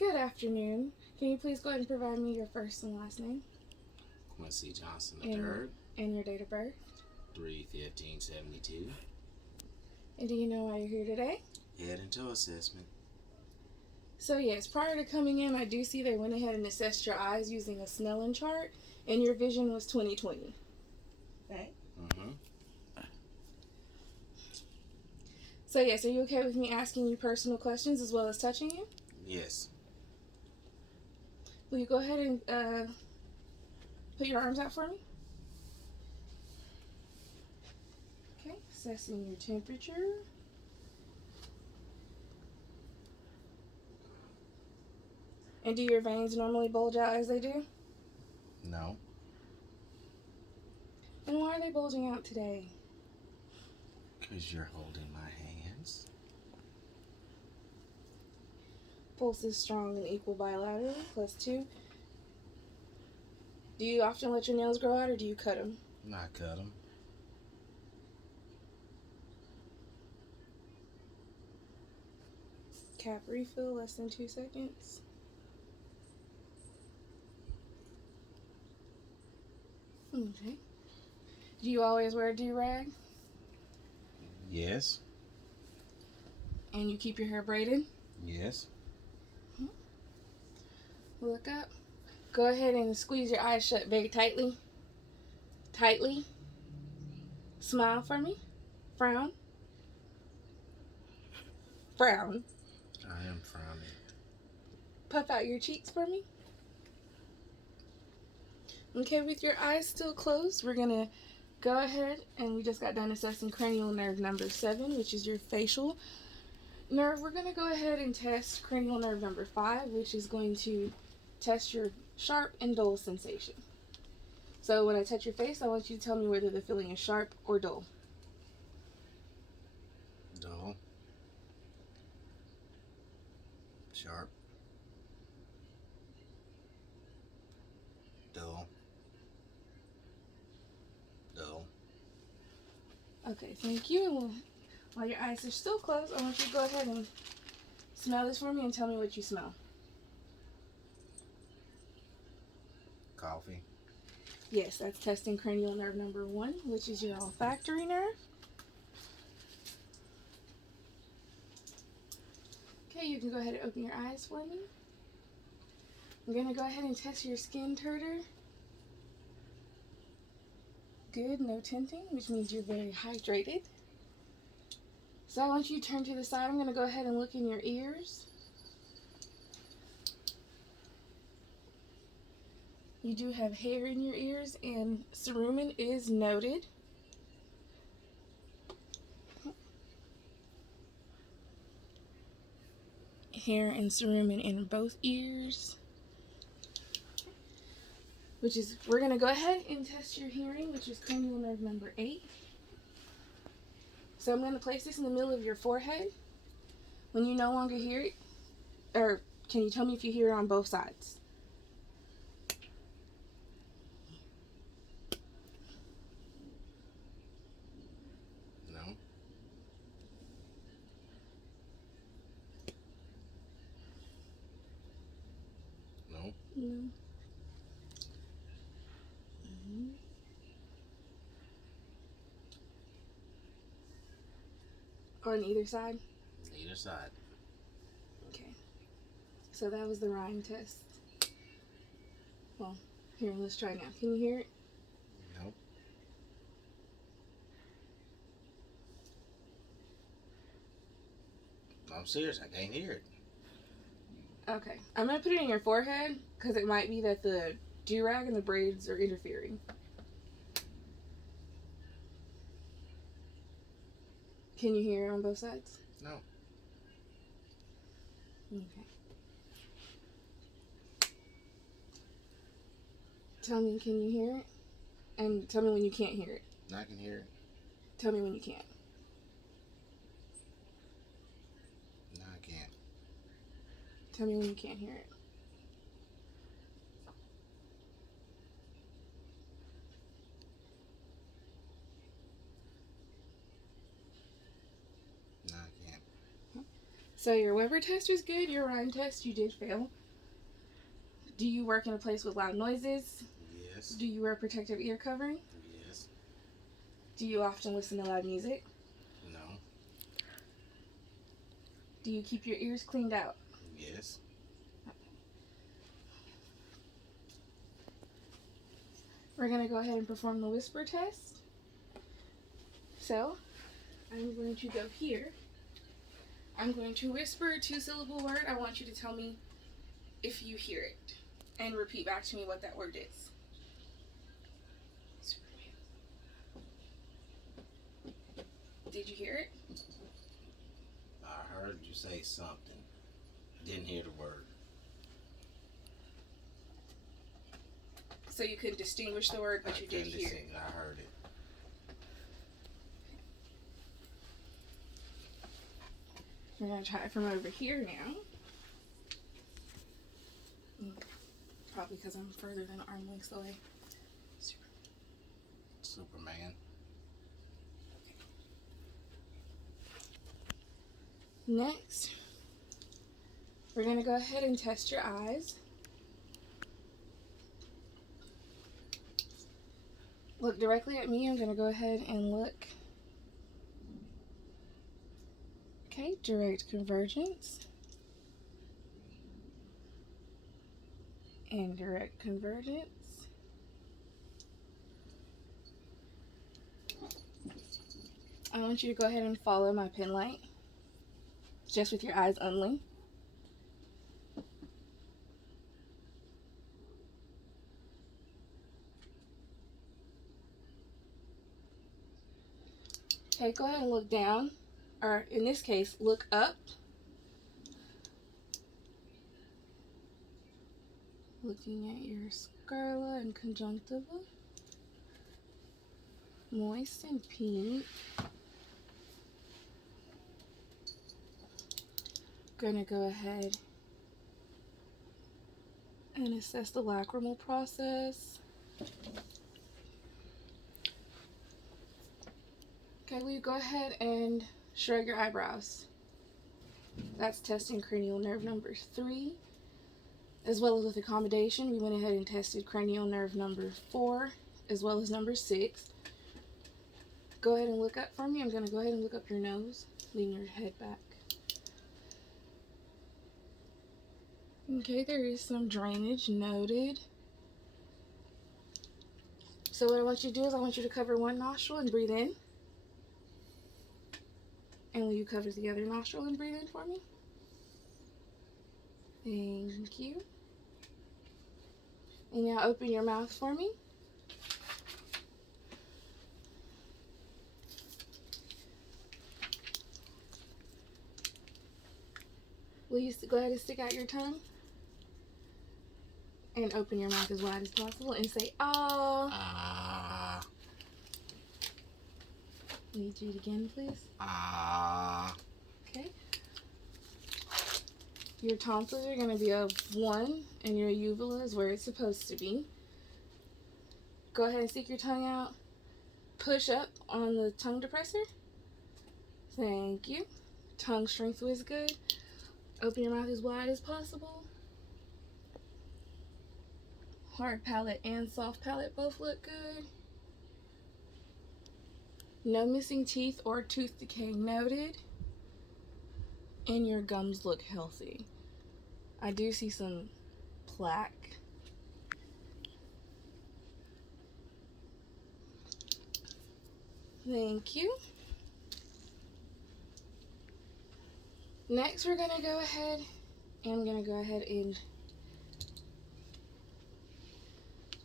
Good afternoon. Can you please go ahead and provide me your first and last name Quincy Johnson and, III, and your date of birth? 3/15/72. And do you know why you're here today? Head into assessment. So yes, prior to coming in, I do see they went ahead and assessed your eyes using a Snellen chart, and your vision was 20/20. Okay. Mm-hmm. So yes, are you okay with me asking you personal questions as well as touching you? Yes. Will you go ahead and put your arms out for me? Okay, assessing your temperature. And do your veins normally bulge out as they do? No. And why are they bulging out today? Because you're holding my hands. Pulse is strong and equal bilaterally, +2. Do you often let your nails grow out or do you cut them? Not cut them. Cap refill, less than 2 seconds. Okay. Do you always wear a do-rag? Yes. And you keep your hair braided? Yes. Look up. Go ahead and squeeze your eyes shut very tightly. Tightly. Smile for me. Frown. Frown. I am frowning. Puff out your cheeks for me. Okay, with your eyes still closed, we're going to go ahead and we just got done assessing cranial nerve number 7, which is your facial nerve. We're going to go ahead and test cranial nerve number 5, which is going to test your sharp and dull sensation. So when I touch your face, I want you to tell me whether the feeling is sharp or dull. Dull. Sharp. Dull. Dull. Okay, thank you. And while your eyes are still closed, I want you to go ahead and smell this for me and tell me what you smell. Coffee. Yes, that's testing cranial nerve number 1, which is your olfactory nerve. Okay, you can go ahead and open your eyes for me. I'm going to go ahead and test your skin turner. Good, no tinting, which means you're very hydrated. So I want you to turn to the side. I'm going to go ahead and look in your ears. You do have hair in your ears, and cerumen is noted. Hair and cerumen in both ears. Which is, we're going to go ahead and test your hearing, which is cranial nerve number 8. So I'm going to place this in the middle of your forehead. When you no longer hear it, or can you tell me if you hear it on both sides? No. No. No. On either side? Either side. Okay. So that was the rhyme test. Well, here, let's try now. Can you hear it? No. I'm serious. I can't hear it. Okay. I'm going to put it in your forehead because it might be that the do-rag and the braids are interfering. Can you hear it on both sides? No. Okay. Tell me, can you hear it? And tell me when you can't hear it. I can hear it. Tell me when you can't. No, I can't. Tell me when you can't hear it. No, I can't. So your Weber test was good. Your Rhine test, you did fail. Do you work in a place with loud noises? Yes. Do you wear protective ear covering? Yes. Do you often listen to loud music? No. Do you keep your ears cleaned out? Yes. We're going to go ahead and perform the whisper test. So, I'm going to go here. I'm going to whisper a 2-syllable word. I want you to tell me if you hear it and repeat back to me what that word is. Did you hear it? I heard you say something. Didn't hear the word. So you couldn't distinguish the word, but you did hear it. I heard it. We're going to try it from over here now. Probably because I'm further than arm lengths away. Superman. Next, we're going to go ahead and test your eyes. Look directly at me. I'm going to go ahead and look. Okay, direct convergence. Indirect convergence. I want you to go ahead and follow my pen light, just with your eyes only. Okay, go ahead and look down, or in this case, look up. Looking at your sclera and conjunctiva. Moist and pink. Gonna go ahead and assess the lacrimal process. Okay, will you go ahead and shrug your eyebrows? That's testing cranial nerve number 3. As well as with accommodation, we went ahead and tested cranial nerve number 4, as well as number 6. Go ahead and look up for me. I'm going to go ahead and look up your nose. Lean your head back. Okay, there is some drainage noted. So what I want you to do is I want you to cover one nostril and breathe in. And will you cover the other nostril and breathe in for me? Thank you. And now open your mouth for me. Will you go ahead and stick out your tongue? And open your mouth as wide as possible and say, ah. Ah. Will you do it again, please? Ah. Okay. Your tonsils are going to be of 1, and your uvula is where it's supposed to be. Go ahead and stick your tongue out. Push up on the tongue depressor. Thank you. Tongue strength was good. Open your mouth as wide as possible. Hard palate and soft palate both look good. No missing teeth or tooth decay noted. And your gums look healthy. I do see some plaque. Thank you. Next, we're going to go ahead and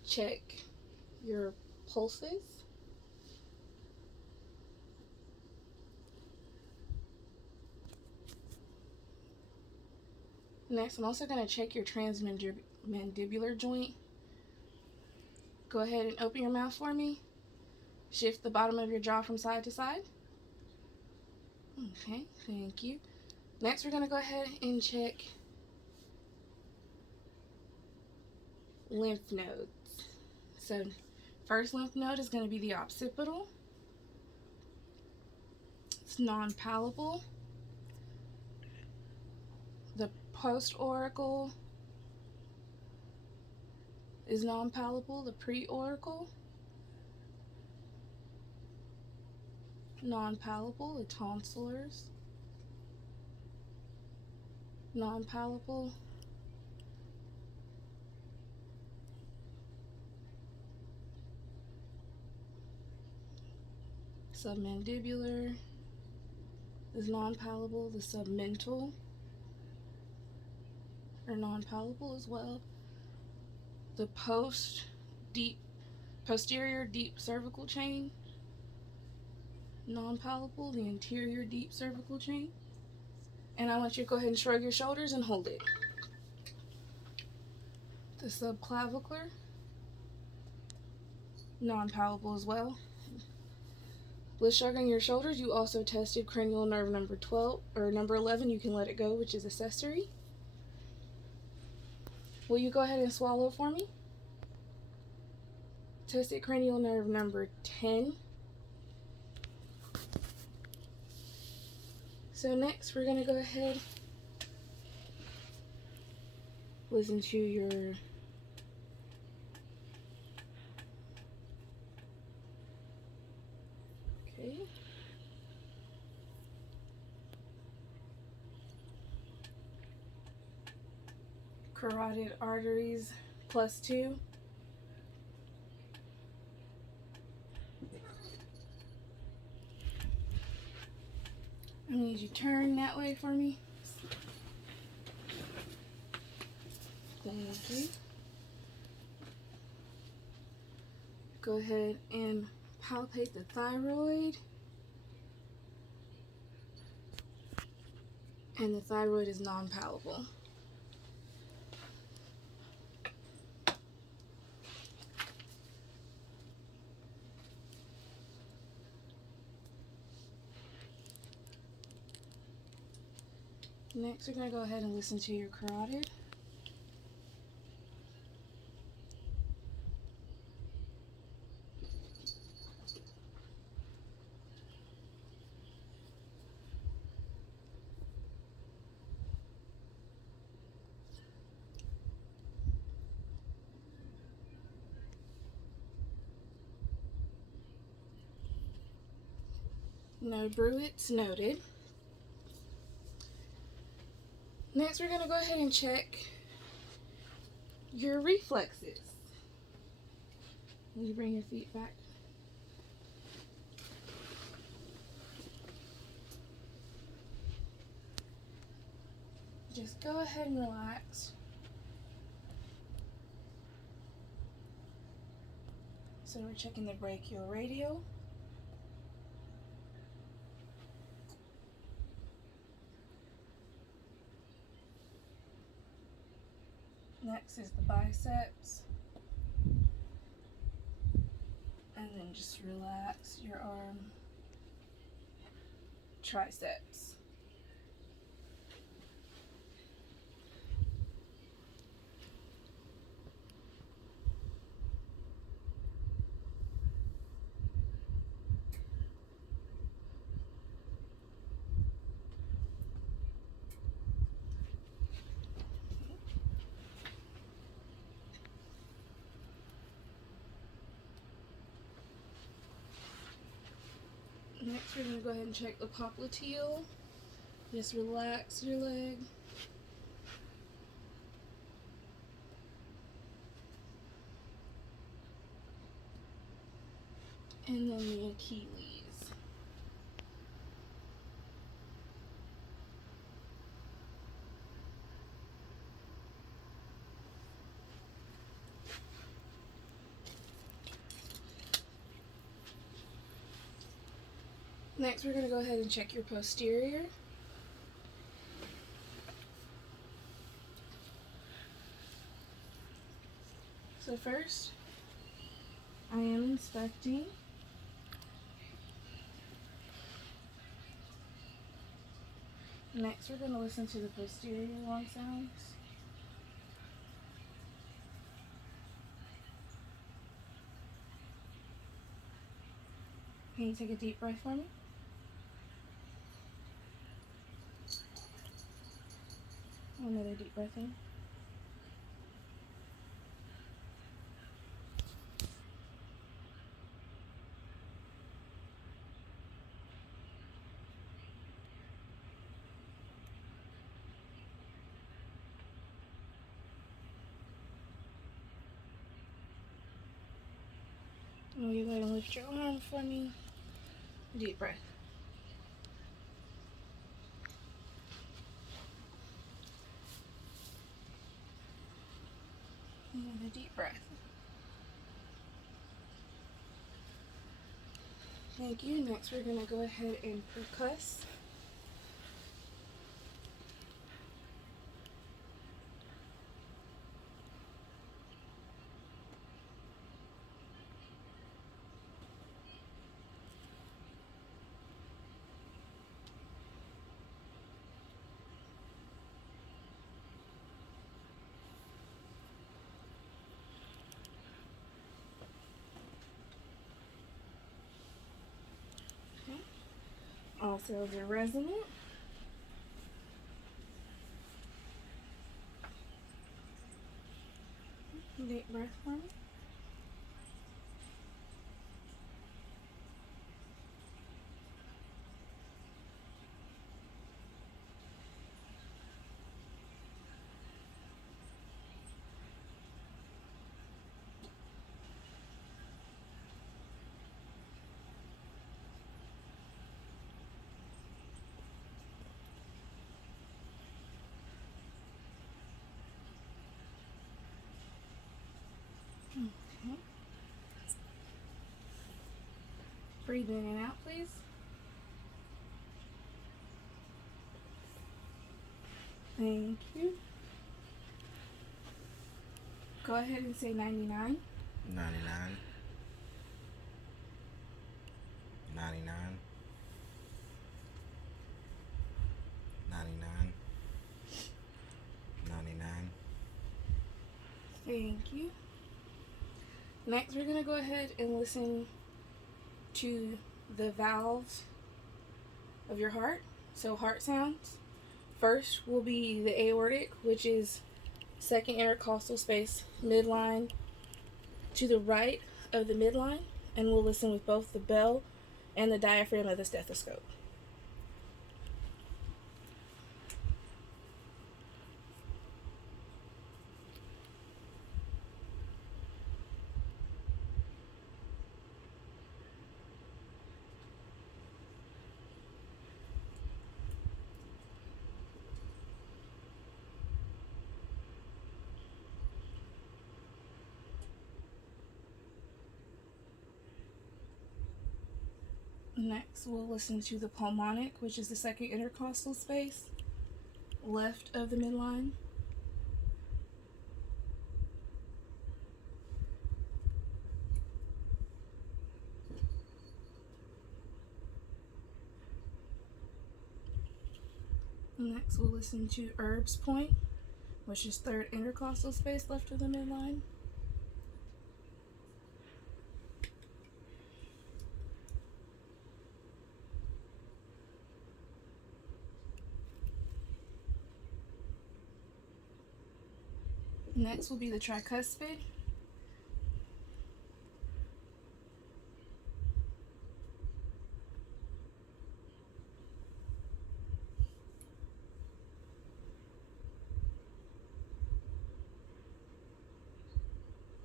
check your pulses. Next, I'm also going to check your transmandibular joint. Go ahead and open your mouth for me. Shift the bottom of your jaw from side to side. Okay, thank you. Next, we're going to go ahead and check lymph nodes. So, first lymph node is going to be the occipital. It's non-palpable. post-auricle is non-palpable. The pre-auricle, non-palpable. The tonsillars, non-palpable. Submandibular is non-palpable. The submental are non-palpable as well. The posterior deep cervical chain, non-palpable. The anterior deep cervical chain. And I want you to go ahead and shrug your shoulders and hold it. The subclavicular, non-palpable as well. With shrugging your shoulders, you also tested cranial nerve number 12 or number 11. You can let it go, which is accessory. Will you go ahead and swallow for me? Tested cranial nerve number 10. So next, we're going to go ahead, listen to your carotid arteries +2. I need you to turn that way for me. Thank you. Go ahead and palpate the thyroid. And the thyroid is non-palpable. Next, we're going to go ahead and listen to your carotid. No bruits noted. Next, we're going to go ahead and check your reflexes. Will you bring your feet back? Just go ahead and relax. So we're checking the brachioradial. Next is the biceps. And then just relax your arm, triceps. Next, we're going to go ahead and check the popliteal. Just relax your leg. And then the Achilles. Next, we're going to go ahead and check your posterior. So first, I am inspecting Next, we're going to listen to the posterior long sounds. Can you take a deep breath for me? Another deep breath in. And you go ahead and lift your arm for me. Deep breath. Another deep breath. Thank you. Next, we're going to go ahead and percuss. Okay. All cells are resonant. Deep breath for me. Okay. Breathe in and out, please. Thank you. Go ahead and say 99. 99. 99. 99. 99. Thank you. Next, we're going to go ahead and listen to the valves of your heart. So heart sounds. First will be the aortic, which is second intercostal space, midline to the right of the midline. And we'll listen with both the bell and the diaphragm of the stethoscope. Next, we'll listen to the pulmonic, which is the second intercostal space, left of the midline. Next, we'll listen to Erb's point, which is third intercostal space, left of the midline. Next will be the tricuspid.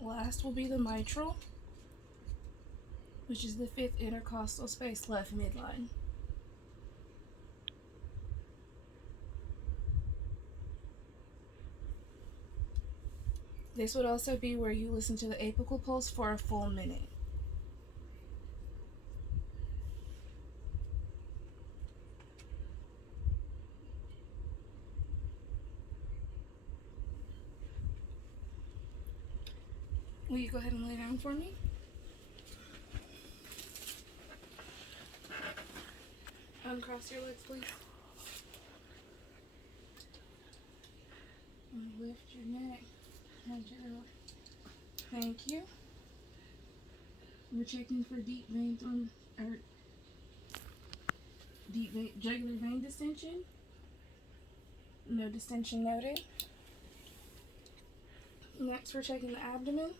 Last will be the mitral, which is the fifth intercostal space, left midline. This would also be where you listen to the apical pulse for a full minute. Will you go ahead and lay down for me? Uncross your legs, please. And lift your neck. Thank you. We're checking for deep vein or jugular vein distension. No distension noted. Next, we're checking the abdomen.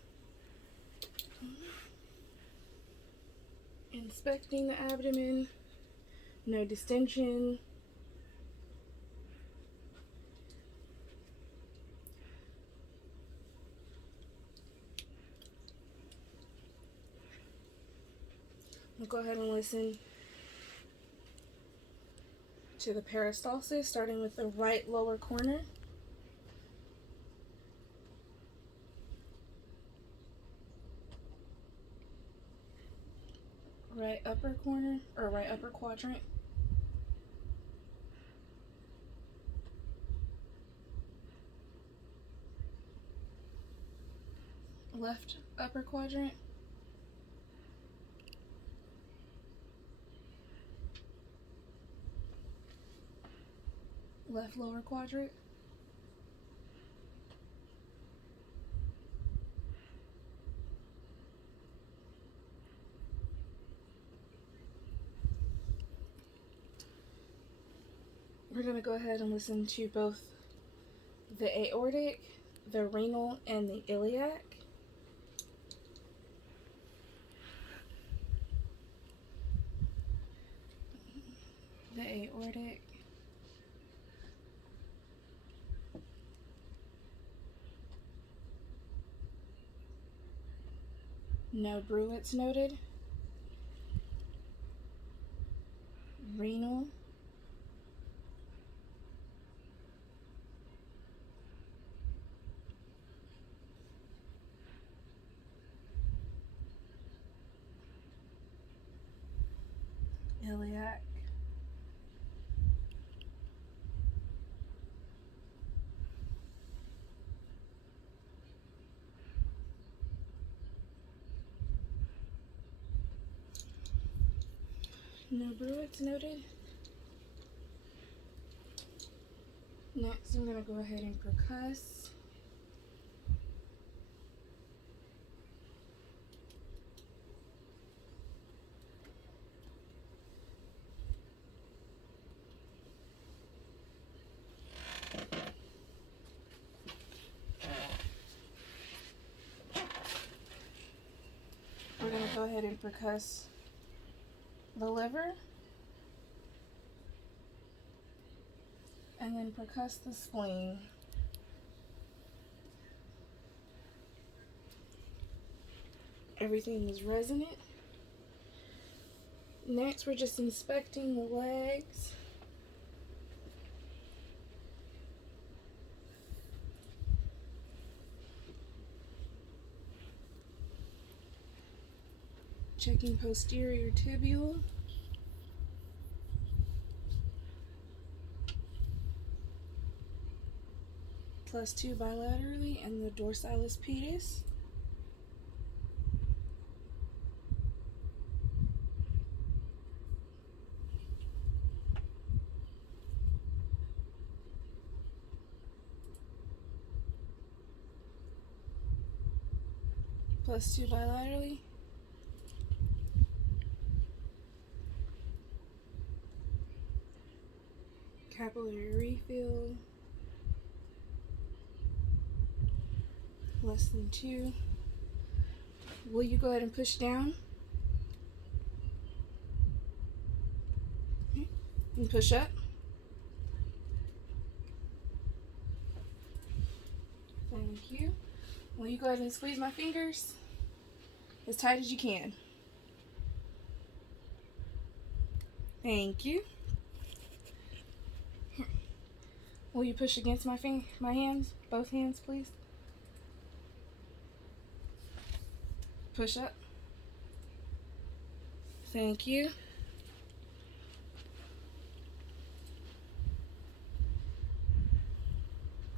Inspecting the abdomen. No distension. We'll go ahead and listen to the peristalsis, starting with the right lower corner. Right upper corner, or right upper quadrant. Left upper quadrant. Left lower quadrant. We're going to go ahead and listen to both the aortic, the renal, and the iliac. The aortic. No bruits noted. Renal. Iliac. No bruits noted. Next, I'm going to go ahead and percuss. We're going to go ahead and percuss the liver, and then percuss the spleen. Everything is resonant. Next, we're just inspecting the legs. Checking posterior tibial. +2 bilaterally, and the dorsalis pedis. +2 bilaterally. Capillary refill. Less than 2. Will you go ahead and push down? And push up. Thank you. Will you go ahead and squeeze my fingers as tight as you can? Thank you. Will you push against my hands? Both hands, please. Push up. Thank you.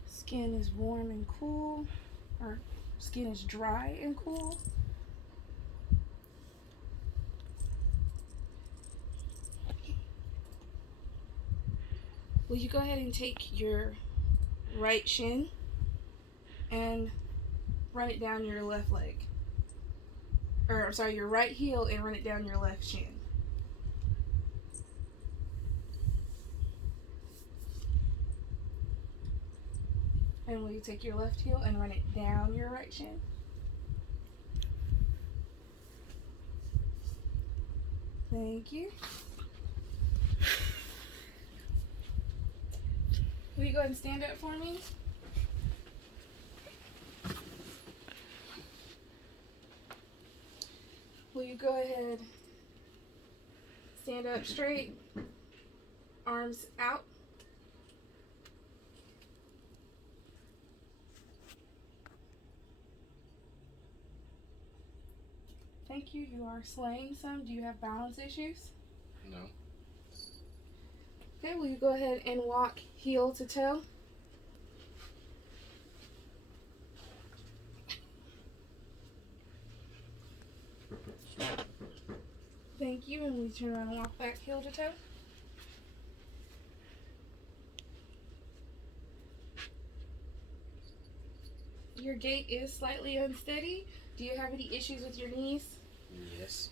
Skin is warm and cool, or skin is dry and cool. Will you go ahead and take your right shin and run it down your left leg? Or, I'm sorry, your right heel and run it down your left shin. And will you take your left heel and run it down your right shin? Thank you. Will you go ahead and stand up for me? Will you go ahead, stand up straight, arms out? Thank you. You are swaying some. Do you have balance issues? No. Okay, will you go ahead and walk heel to toe? Thank you, and we turn around and walk back heel to toe. Your gait is slightly unsteady. Do you have any issues with your knees? Yes.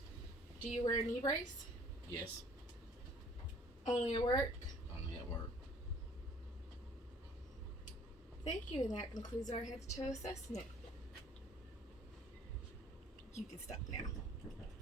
Do you wear a knee brace? Yes. Only at work? Only at work. Thank you, and that concludes our head to toe assessment. You can stop now.